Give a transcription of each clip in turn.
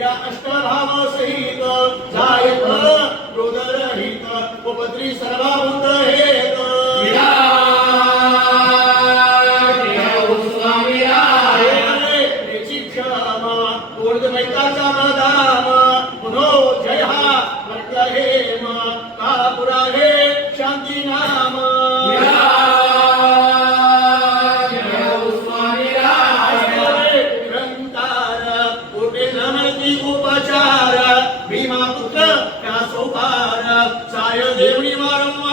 या अष्टभाव सहित जायत क्रोधरहित उपद्री सर्वाभूत પુત્ર ત્યાં સૌ સાય દેવની વારંવાર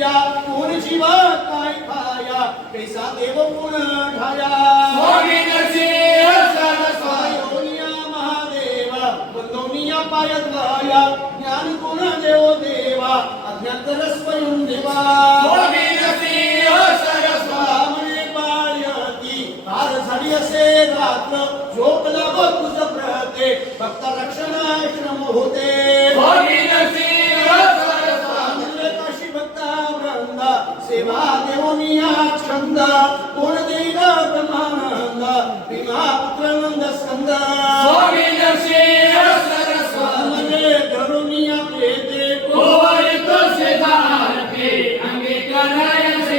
बंधुनिया कोण शिवा काय खाया कैसा देव कोण ठाया स्वामी नरसिंह सरस्वती योनिया महादेव बंधुनिया पायद्वाया ज्ञान कोण देव देवा अज्ञातर स्वयं देवा। स्वामी नरसिंह सरस्वती स्वामी। पायती हार झाली असे रात्र। झोपला व तुझ प्रते भक्त रक्षणाश्रम होते। स्वामी नरसिंह સેવા દેવોની આ છંદ કોણ દેના બ્રહ્માનંદ વિમા પુત્ર નંદ સ્કંદ સ્વામી નરસિંહ સરસ્વતી ધરુની આપે તે કોવર તો સેદાર કે અંગે કરાય સે